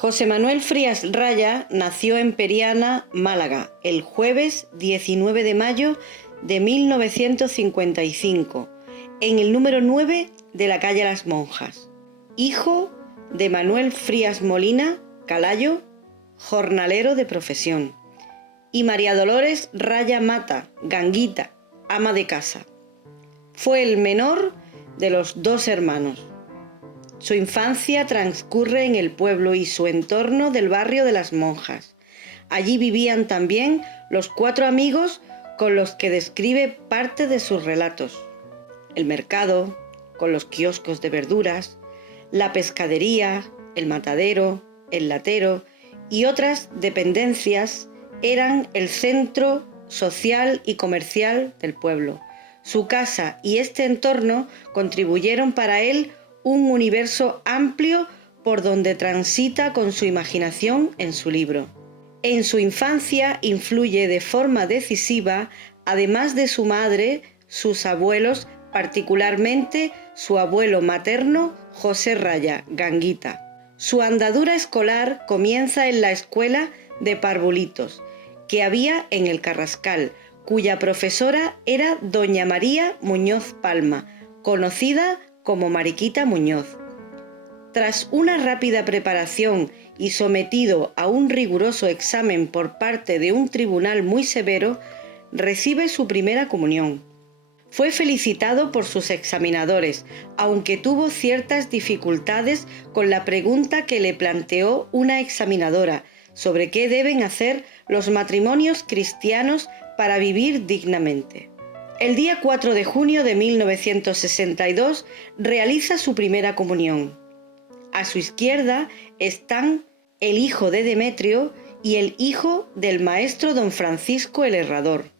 José Manuel Frías Raya nació en Periana, Málaga, el jueves 19 de mayo de 1955, en el número 9 de la calle Las Monjas. Hijo de Manuel Frías Molina, Calayo, jornalero de profesión, y María Dolores Raya Mata, Ganguita, ama de casa. Fue el menor de los dos hermanos. Su infancia transcurre en el pueblo y su entorno del barrio de Las Monjas. Allí vivían también los 4 amigos con los que describe parte de sus relatos. El mercado, con los kioscos de verduras, la pescadería, el matadero, el latero y otras dependencias eran el centro social y comercial del pueblo. Su casa y este entorno contribuyeron para él un universo amplio por donde transita con su imaginación en su libro. En su infancia influye de forma decisiva, además de su madre, sus abuelos, particularmente su abuelo materno, José Raya, Ganguita. Su andadura escolar comienza en la escuela de parvulitos que había en el Carrascal, cuya profesora era doña María Muñoz Palma, conocida como Mariquita Muñoz. Tras una rápida preparación y sometido a un riguroso examen por parte de un tribunal muy severo, recibe su primera comunión. Fue felicitado por sus examinadores, aunque tuvo ciertas dificultades con la pregunta que le planteó una examinadora sobre qué deben hacer los matrimonios cristianos para vivir dignamente. El día 4 de junio de 1962 realiza su primera comunión. A su izquierda están el hijo de Demetrio y el hijo del maestro don Francisco el Herrador.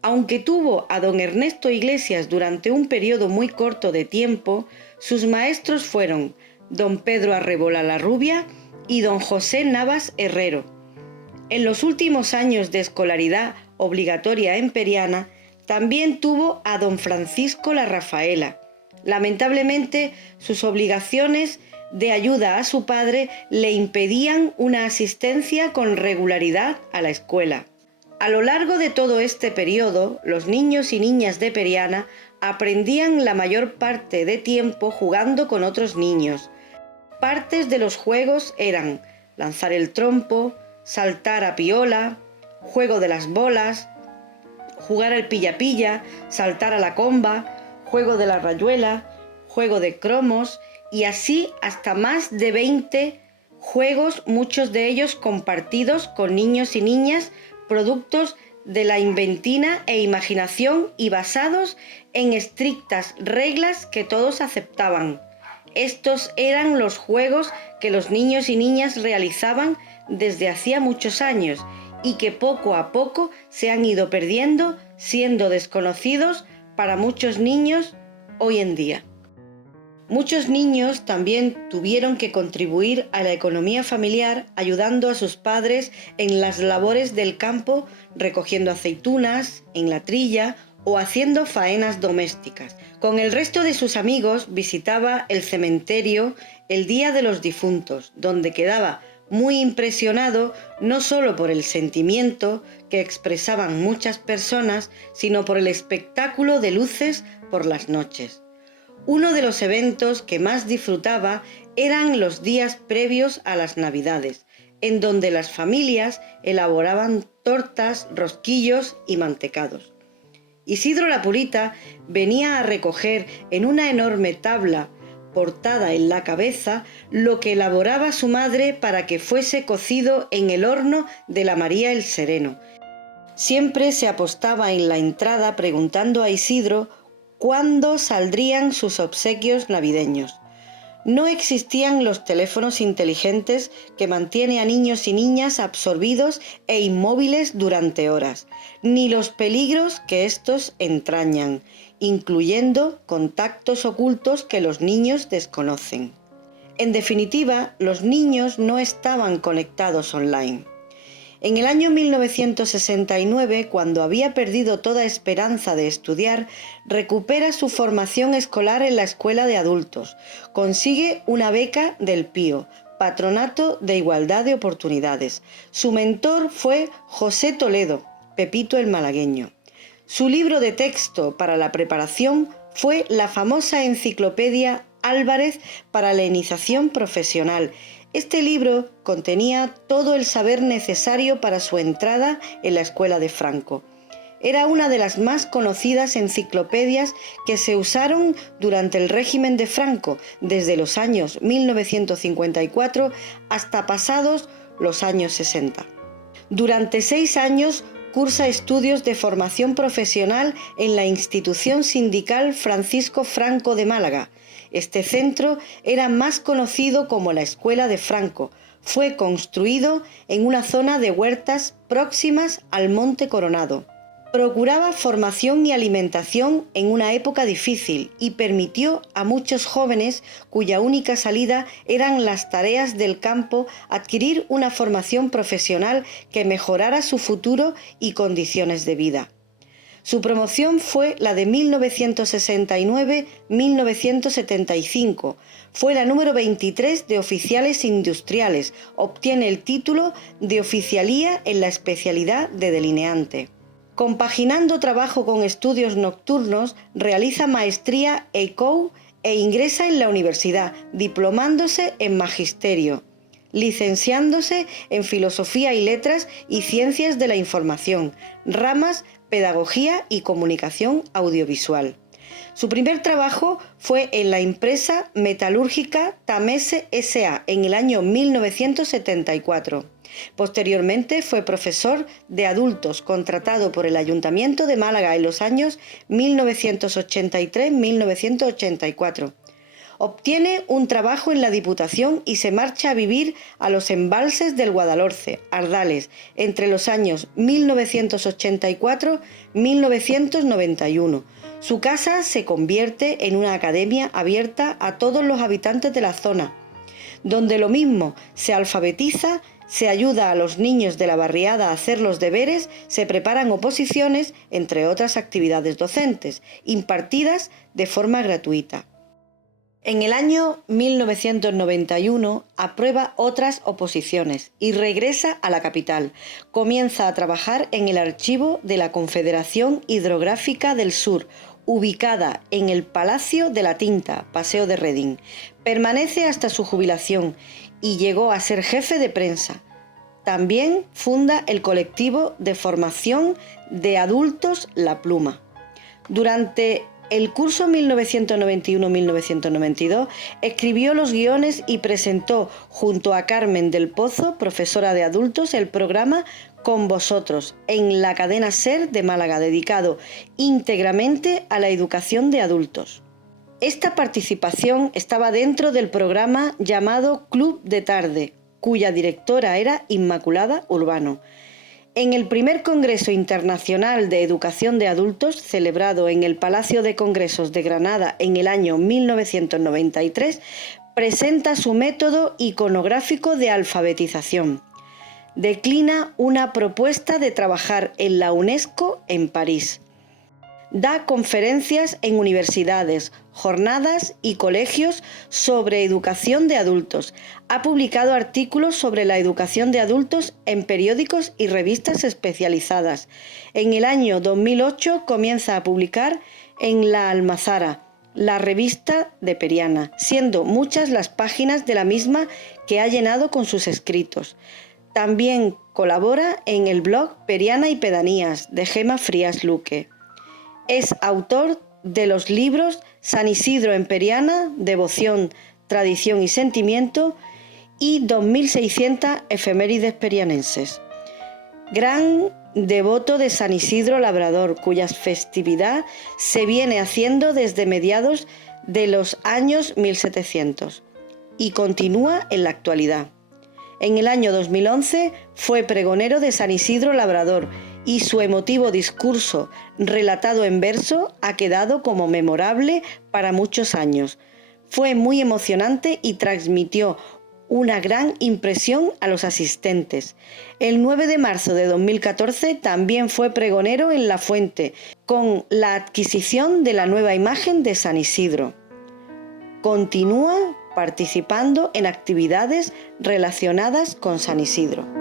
Aunque tuvo a don Ernesto Iglesias durante un periodo muy corto de tiempo, sus maestros fueron don Pedro Arrebola la Rubia y don José Navas Herrero. En los últimos años de escolaridad obligatoria en Periana, también tuvo a don Francisco la Rafaela. Lamentablemente, sus obligaciones de ayuda a su padre le impedían una asistencia con regularidad a la escuela. A lo largo de todo este periodo, los niños y niñas de Periana aprendían la mayor parte de tiempo jugando con otros niños. Partes de los juegos eran lanzar el trompo, saltar a piola, juego de las bolas, jugar al pilla-pilla, saltar a la comba, juego de la rayuela, juego de cromos y así hasta más de 20 juegos, muchos de ellos compartidos con niños y niñas, productos de la inventina e imaginación y basados en estrictas reglas que todos aceptaban. Estos eran los juegos que los niños y niñas realizaban desde hacía muchos años y que poco a poco se han ido perdiendo, siendo desconocidos para muchos niños hoy en día. Muchos niños también tuvieron que contribuir a la economía familiar ayudando a sus padres en las labores del campo, recogiendo aceitunas en la trilla o haciendo faenas domésticas. Con el resto de sus amigos visitaba el cementerio el Día de los Difuntos, donde quedaba muy impresionado no solo por el sentimiento que expresaban muchas personas, sino por el espectáculo de luces por las noches. Uno de los eventos que más disfrutaba eran los días previos a las Navidades, en donde las familias elaboraban tortas, rosquillos y mantecados. Isidro la Purita venía a recoger en una enorme tabla portada en la cabeza lo que elaboraba su madre para que fuese cocido en el horno de la María el Sereno. Siempre se apostaba en la entrada preguntando a Isidro cuándo saldrían sus obsequios navideños. No existían los teléfonos inteligentes que mantienen a niños y niñas absorbidos e inmóviles durante horas, ni los peligros que estos entrañan, incluyendo contactos ocultos que los niños desconocen. En definitiva, los niños no estaban conectados online. En el año 1969, cuando había perdido toda esperanza de estudiar, recupera su formación escolar en la escuela de adultos. Consigue una beca del Pío Patronato de Igualdad de Oportunidades. Su mentor fue José Toledo, Pepito el Malagueño. Su libro de texto para la preparación fue la famosa enciclopedia Álvarez para la iniciación profesional. Este libro contenía todo el saber necesario para su entrada en la escuela de Franco. Era una de las más conocidas enciclopedias que se usaron durante el régimen de Franco, desde los años 1954 hasta pasados los años 60. Durante 6 años cursa estudios de formación profesional en la institución sindical Francisco Franco de Málaga. Este centro era más conocido como la Escuela de Franco. Fue construido en una zona de huertas próximas al Monte Coronado. Procuraba formación y alimentación en una época difícil y permitió a muchos jóvenes cuya única salida eran las tareas del campo adquirir una formación profesional que mejorara su futuro y condiciones de vida. Su promoción fue la de 1969-1975. Fue la número 23 de oficiales industriales. Obtiene el título de oficialía en la especialidad de delineante. Compaginando trabajo con estudios nocturnos, realiza maestría EICOU e ingresa en la universidad, diplomándose en magisterio, licenciándose en filosofía y letras y ciencias de la información, ramas pedagogía y comunicación audiovisual. Su primer trabajo fue en la empresa metalúrgica Tamese S.A. en el año 1974. Posteriormente fue profesor de adultos contratado por el Ayuntamiento de Málaga en los años 1983-1984. Obtiene un trabajo en la Diputación y se marcha a vivir a los embalses del Guadalhorce, Ardales, entre los años 1984-1991. Su casa se convierte en una academia abierta a todos los habitantes de la zona, donde lo mismo se alfabetiza, se ayuda a los niños de la barriada a hacer los deberes, se preparan oposiciones, entre otras actividades docentes, impartidas de forma gratuita. En el año 1991 aprueba otras oposiciones y regresa a la capital. Comienza a trabajar en el archivo de la Confederación Hidrográfica del Sur, ubicada en el Palacio de la Tinta, Paseo de Redín. Permanece hasta su jubilación y llegó a ser jefe de prensa. También funda el colectivo de formación de adultos La Pluma. Durante el curso 1991-1992 escribió los guiones y presentó junto a Carmen del Pozo, profesora de adultos, el programa Con Vosotros en la cadena SER de Málaga, dedicado íntegramente a la educación de adultos. Esta participación estaba dentro del programa llamado Club de Tarde, cuya directora era Inmaculada Urbano. En el primer Congreso Internacional de Educación de Adultos, celebrado en el Palacio de Congresos de Granada en el año 1993, presenta su método iconográfico de alfabetización. Declina una propuesta de trabajar en la UNESCO en París. Da conferencias en universidades, jornadas y colegios sobre educación de adultos. Ha publicado artículos sobre la educación de adultos en periódicos y revistas especializadas. En el año 2008 comienza a publicar en La Almazara, la revista de Periana, siendo muchas las páginas de la misma que ha llenado con sus escritos. También colabora en el blog Periana y Pedanías de Gema Frías Luque. Es autor de los libros San Isidro en Periana, Devoción, Tradición y Sentimiento y 2600 efemérides perianenses. Gran devoto de San Isidro Labrador, cuya festividad se viene haciendo desde mediados de los años 1700 y continúa en la actualidad. En el año 2011 fue pregonero de San Isidro Labrador y su emotivo discurso, relatado en verso, ha quedado como memorable para muchos años. Fue muy emocionante y transmitió una gran impresión a los asistentes. El 9 de marzo de 2014 también fue pregonero en La Fuente, con la adquisición de la nueva imagen de San Isidro. Continúa participando en actividades relacionadas con San Isidro.